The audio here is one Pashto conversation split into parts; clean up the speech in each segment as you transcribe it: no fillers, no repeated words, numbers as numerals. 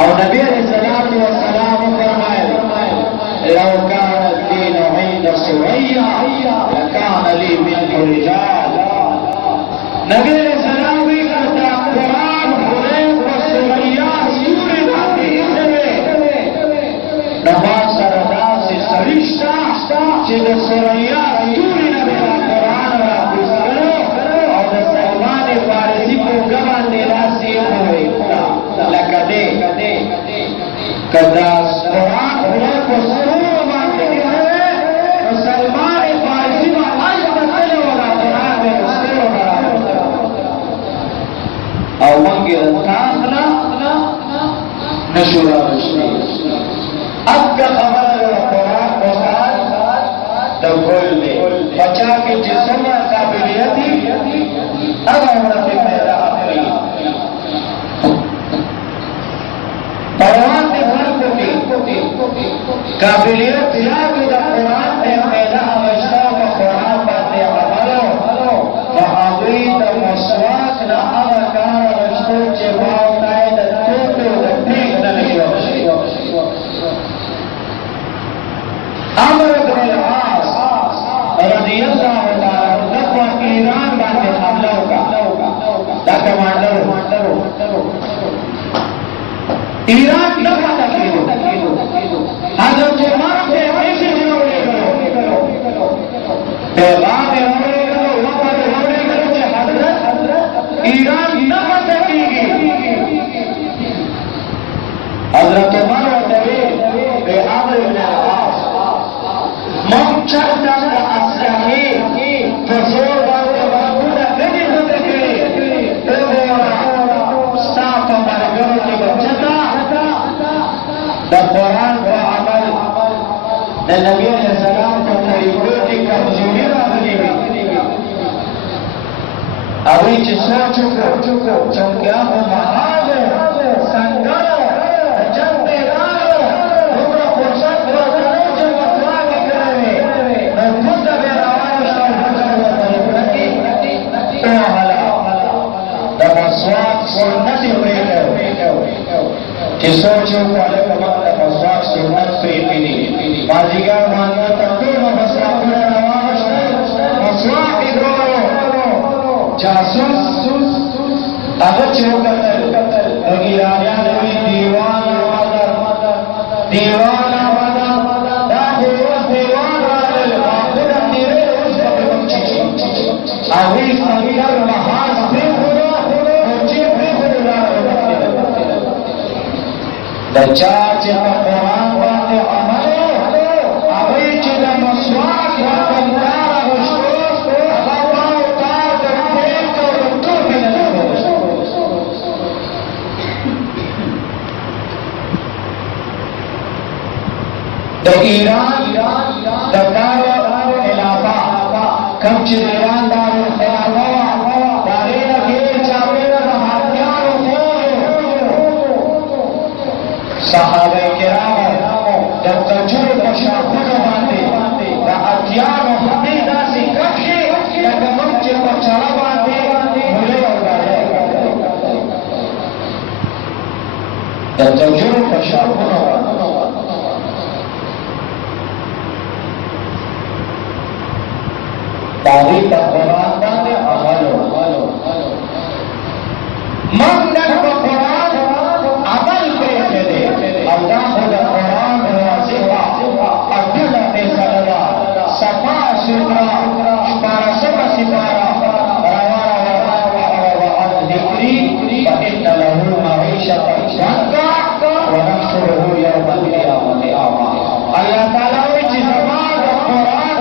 او نبی علیہ الصلوۃ والسلام فرمائے لو كان الدين عند سريا لكان لي منه رجال. نبی علیہ السلام بھی کرتا قرآن حریف و سریا سوری باقی اندوے نماز سردا سے سرشتا چید سریا سوری نبی قرآن را بسکرو اور سلمان فارسی کو گمان دینا سیئے لکدے کدا قرآن حریف و سرور باقی ہے سلمان فارسی میں آج بسکرو را قرآن میں بسکرو را او منگی رتاخنا نشورا رشنی اب کا خبر قرآن قرآن دا گل دے بچا کے جسم قابلیتی اب عورت پیدا آخری قرآن دے فرق ہوتی قابلیت زیاد دا قرآن دے پیدا آوشتا و قرآن باتے عملو فحاوی دا مسواک نا آوکار آوشتو چے باؤتائی دا توتو دا پیک ننشو عمر بن العاص رضی اللہ تعالی لقوہ ایران باتے حملہ کا دا کمانڈر ایران لقوہ تکیلو حضرت عمر پہ ایسے جنوڑے کرو پیغام روڑے کرو لقوہ روڑے کرو کہ حضرت ایران لقوہ تکیگی حضرت عمر بے عمر بن العاص ممچر دا اسلحی فزور باوی باودا کدی خود کری ستاپا مرگرو کی بچتا دا قرآن و عمل دا نبی علیہ السلام کو طریقوں کی کمزوری راغلی اوی چی سوچو چونکہ آپ محاجو سنگرو جنگ دیرانو ہمرا فرصت روزنو چو مطلاقی کرنے نمود بے روانشتا فرصت اوحلا دا مسواق سنتی ہوئی چی سوچو علیکم دا مسواق سنت فیقینی بازیگار مانگا تقدیر مسواق روانشتا مسواق ادرو جاسوس اگر چھو قتل اگیرانیان ہوئی دیوان دا دیوز دیوان آلل آخودا تیرے روز بکچی آوی سنگر محاز پری خدا مجھے پری خدا دا چاچے کا قرآن باتے عملو آوی چی دا مسواق وکندار غشتوس اغاواو تار در پیل کو رکتو بینن دا ایران دا دار علاقہ کم چیز ایران دار خلافہ دارین غیر چاپیر محادیان و صحابہ کرام جب تجور پشاکون باندے دا اتیان و حقیدہ سی کفشی لکہ مجھے پچھڑا باندے ملے اوڈالے دا تجور پشاکون باندے تاریخ قرآن باندے عملو من نکو قرآن عمل پیسے دے اللہ خود قرآن واضحہ عبداللہ بے صدقہ صفا سرکہ شپارہ سبا سپارہ روارہ وعن ذکری فإن له معیشة ضنکا ونحشره یوم القیامة اعمى. اللہ تعالیٰ وچ زمان قرآن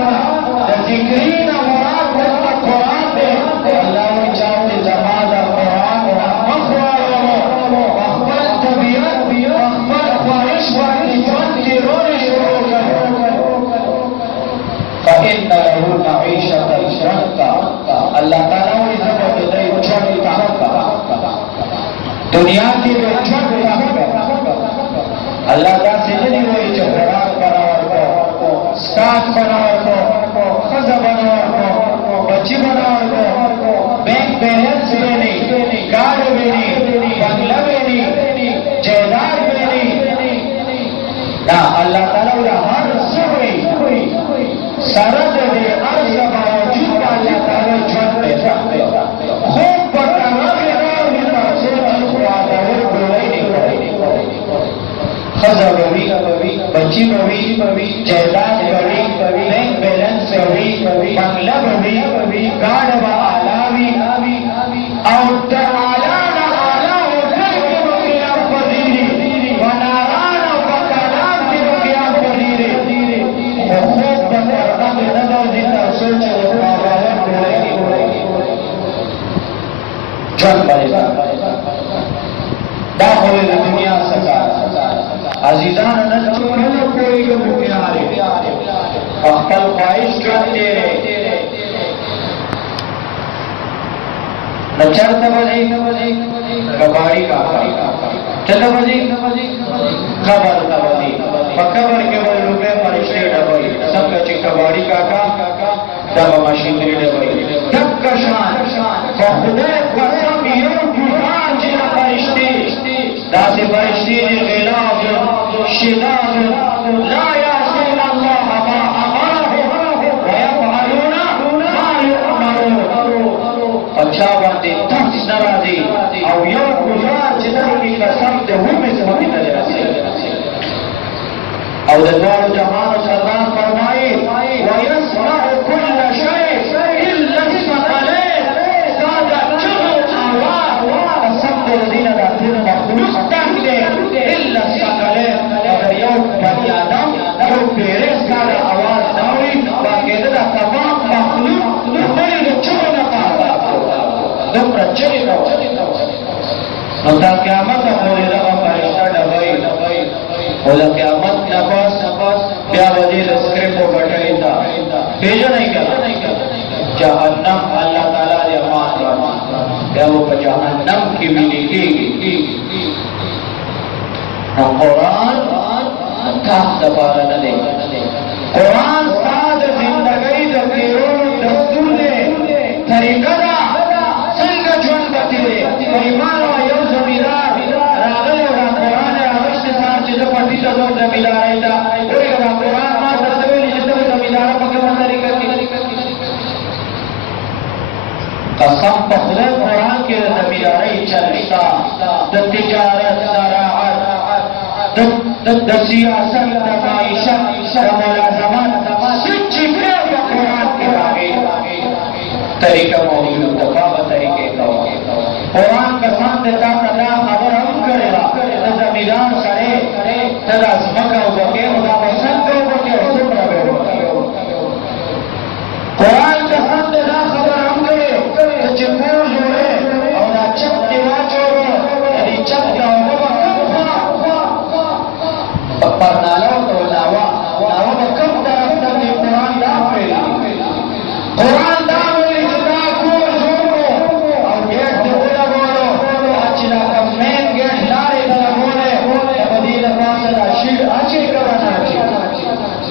دا ذکرین مراد دا قرآن دے اللہ وچاہتے زمان قرآن مخوارو مخبر طبیعت مخبر خواہش وقتی فانتی رونے شروع کرو فإن له معیشة ضنکا. اللہ تعالیٰ وچ زمان دے چھوٹا دنیا کی بے چھوٹا اللہ کا سجنی ہوئی جو خوراک بناور کو سکاٹ بناور کو خزہ بناور کو بچی بناور کو بینک بیلنس بھی نہیں گاڑی بھی نہیں بنگلہ بھی نہیں جائیداد اللہ تعالیٰ ہر سوئی سرد دے عرض باوجود اللہ تعالیٰ جھٹ دے سکتے خوب بطرہ کے راوی تحصیل خوادر بلائی نہیں خزہ بوی بچی بوی جیداد بوی بینک بیلنس بوی بنگلہ بوی گاڑ با آلاوی اور تعالیٰ آلہ ہوتر کے بقیام پذیری وناران و بکران کے بقیام پذیری خوب بطرہ کے نظر دیتا سوچ خوادر بلائی جن بھائی داخل دنیا سکار عزیزان نجو کلو کوئی گو پیارے اختل خواہش کرتے رہے نچرت بزی کباری کا چلو بزی خبر تبزی فکبر کے بل روپے فرشتے ڈبائی سب کچھ کباری کا دب مشینری ڈبائی دب کشان خودے قسم یوں گھوڑان جنا فرشتے داس فرشتے غلاظ شداد لا يعصون الله ما امره ويفعلون ما يؤمرون اچھا باندې تاسو ناراضي او یو ګزار چې دغه قسم ته هم سمې نه رسي او د دوه جهان سردار فرمایي ويسمع كل شيء الا الثقلين ساده چغو اواز قسم دې دینه د مخلوق تنګ الا الثقلين اگر یو بنی آدم یو پیرس کار آواز ناوی باقیده دا تمام مخلوق دلی دو چگو نپاتا دو پر چلی دو نو تا قیامت خوری رغم فرشتہ ڈبائی او دا قیامت نفس بیا وزید سکرپو بٹھائی دا بھیجا نہیں کیا جہنم اللہ تعالیٰ دے امان بیا وہ پا جہنم کی بھی لکھی قرآن تحت دفارہ نہ دے قرآن ساد زندگی دا تیرون دستور دے طریقہ دا سنگا جون بتی دے ایمان و یو زمیدار راغل و قرآن راغشت سار چیزا پتی دا دو زمیدار ایتا اوڑی گا قرآن ما تسویلی جتا زمیدار پاکے من طریقہ کی قسم بخدا قرآن کے زمیداری چلتا دا تجارت زراعت دا سیاست دا معیشت دا ملازمت سچی پیر دا قرآن کے باقی طریقہ موجود دا بابا طریقے کا قرآن کا ساتھ دیتا دا خبر ہم کرے دا زمیدان سرے دا ازمکہ و بکے دا مسند و بکے و سپر بے قرآن کا ساتھ دیتا خبر ہم کرے دا چپور جوڑے اور دا چپ کے واچوڑے یعنی چپ دا پر نالو تو ناوا با کم طرف تک دی قرآن دا پہلی قرآن دا پہلی جدا کور جوڑو اور گیٹ دے بولا بولو اچھنا کم مین گیٹ لارے دا بولے یا بدید فاصلہ شیر اچھے کرنا چی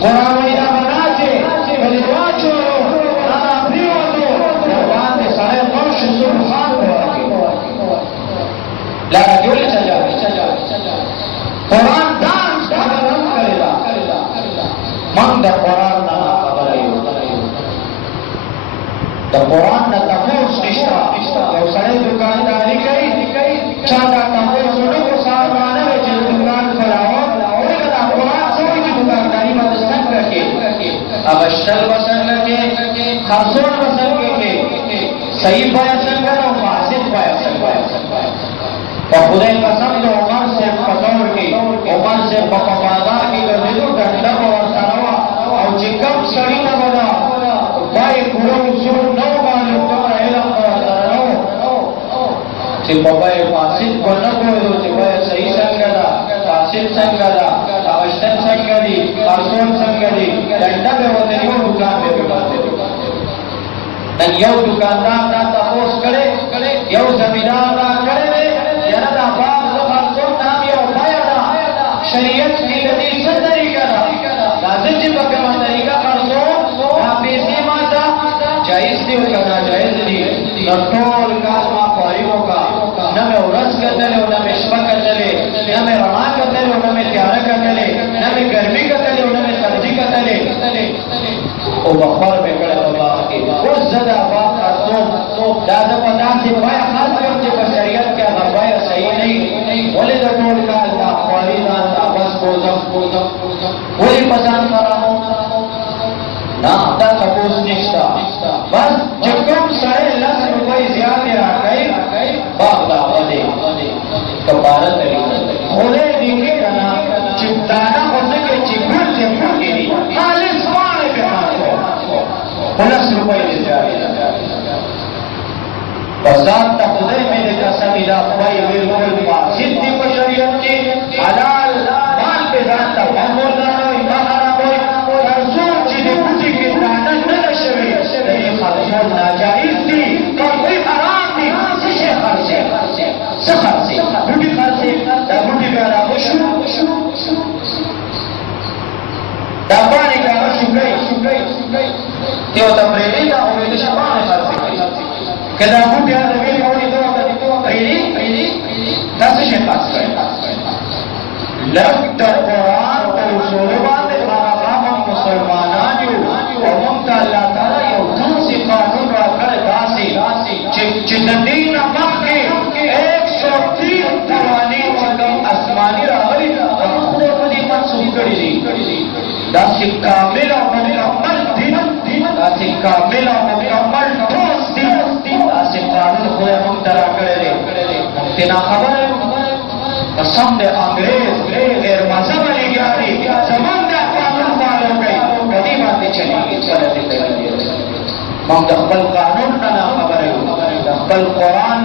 قرآن وی دا بنا چے بدید واچورو نانا پریو دو قرآن دے سارے مرش سبحان کو لارا جوڑی سجا قرآن دا من دا قرآن نا خبر ایو دا قرآن نا تفوز نشتا یو سڑے دکانداری کئی چاہتا تفوز اڑو سارمانا ویچے دکان کھلاو اوڑا دا قرآن سوئی کی دکانداری میں سنگ رکھے ابشتل وسنگ رکھے خرسون وسنگ رکھے صحیح پایا سنگ رو فاسد پایا سنگ خدای قسم دا عمر سے پتور کی عمر سے پپادار کی گردیدو گھنڈا ورسانوا او چکم سڑی نبدا بائی پورا اصول نو معلوم کمرا علم ورسانو چی بابای فاسد کو نکوئدو چی بائی صحیح سنگا دا فاسد سنگا دا اوشتن سنگا دی خرسون سنگا دی گھنڈا بے ہوتے یو دکان بے بکاتے نن یو دکاندار دا تفوس کرے یو زمیدار دا کرے یعنی دا باغ زفرسون نام یو بایا دا شریعت کی لدی سر طریقہ دا لازم جی بکمان طریقہ خرسون نا پیسی ماتا جائز دیو کنا جائز دی نطول کاس ما قواریموں کا نمی ورس کتلے و نمی شپا کتلے نمی رنا کتلے و نمی تیارہ کتلے نمی گرمی او بخور میں کڑے باغ کی اس زدہ باغ ارتوب دادا پدان سے بایا خاص کرم سے بشریت کیا غربایا صحیح نہیں ولی دا ٹول کا اللہ خوالیدان دا بس بوزم ولی پسان کرامو نا دا تپوس نشتا بس جکم سڑے 10 روپے زیادہ آگئی باغ دا غدے کبارت علی خودے دیکھے کنا چپتانا خودکے چپر سے پھاگی دی خالص مانے پہ آنکھو 10 روپے زیادہ فزاد تا خودے میں نے قسم الہ خواہی بالکل فاسد دی بشریت کی حلال مال پہ ذاتا بھنگول نانوی مہارا کوئی مرزور چی دی بوٹی کی دانا ننشوی یہ خرچون ناجائز دی کوئی حرام دی سشے خرچے سخرچے بوٹی خرچے دا بوٹی بیارا بشو دا پانی کا بشو گئی تیو تا پریلی دا ہوئی دا شبان خرچے کہ دا بوٹی آدھا ویلی ہوئی دو پریلی دا سشے خرچے لگ دا قرآن تا رسول باندے خواہم مسلمانانیو وممتا اللہ تعالی یو دوسی قانون را کر داسی چندین مخی 130 قوانین چکم اسمانی را غلی خود خودی منصوب کری دی داسی کامل و مکمل دین داسی کامل و مکمل ٹھوس دین داسی قانون خود ممترا کرے ممتنا خبر ہے قسم دے انگریز غیر مذہب علی گیاری زمان دے قانون فالو گئی کدی باتی چلی غلطی پہلے مم دخبل قانون نہ خبر ہے دخبل قرآن